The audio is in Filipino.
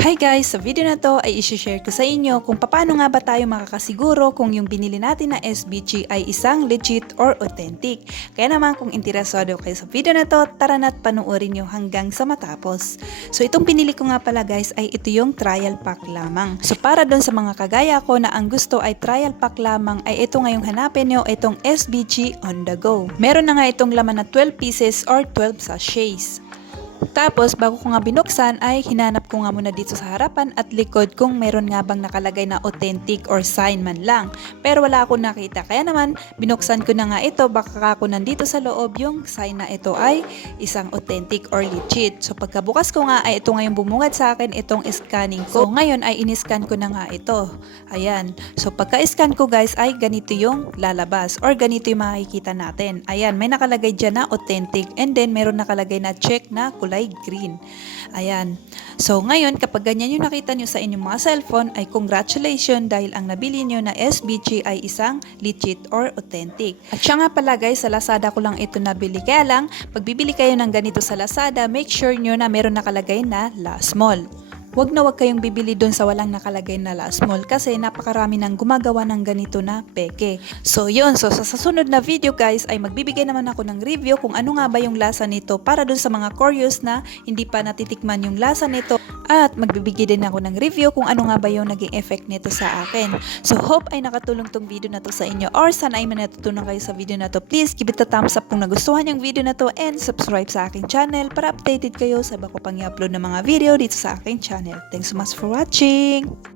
Hi guys! Sa video na to ay isi-share ko sa inyo kung paano nga ba tayo makakasiguro kung yung binili natin na SBG ay isang legit or authentic. Kaya naman kung interesado kayo sa video na to, tara na't panoorin nyo hanggang sa matapos. So itong pinili ko nga pala guys ay ito yung trial pack lamang. So para doon sa mga kagaya ko na ang gusto ay trial pack lamang ay ito ngayong hanapin nyo itong SBG on the go. Meron na nga itong laman na 12 pieces or 12 sachets. Tapos, bago ko nga binuksan ay hinanap ko nga muna dito sa harapan at likod kung meron nga bang nakalagay na authentic or sign man lang. Pero wala akong nakita. Kaya naman, binuksan ko na nga ito. Baka ako nandito sa loob yung sign na ito ay isang authentic or legit. So, pagkabukas ko nga ay ito nga yung bumungad sa akin, itong scanning ko. So, ngayon ay iniscan ko na nga ito. Ayan. So, pagka-scan ko guys ay ganito yung lalabas or ganito yung makikita natin. Ayan, may nakalagay dyan na authentic and then meron nakalagay na check na kulay green. Ayan. So, ngayon, kapag ganyan yung nakita nyo sa inyong mga cellphone, ay congratulations dahil ang nabili nyo na SBG ay isang legit or authentic. At siya nga pala guys, sa Lazada ko lang ito nabili. Kaya lang, pag bibili kayo ng ganito sa Lazada, make sure nyo na meron nakalagay na last mall. Huwag na huwag kayong bibili doon sa walang nakalagay na last mall kasi napakarami nang gumagawa ng ganito na peke. So yun, so sa susunod na video guys ay magbibigay naman ako ng review kung ano nga ba yung lasa nito para doon sa mga curious na hindi pa natitikman yung lasa nito at magbibigay din ako ng review kung ano nga ba yung naging effect nito sa akin. So hope ay nakatulong tong video na to sa inyo or sana ay manatutunan kayo sa video na to. Please give it a thumbs up kung nagustuhan yung video na to and subscribe sa aking channel para updated kayo sa bago pang i-upload ng mga video dito sa aking channel. Thanks so much for watching!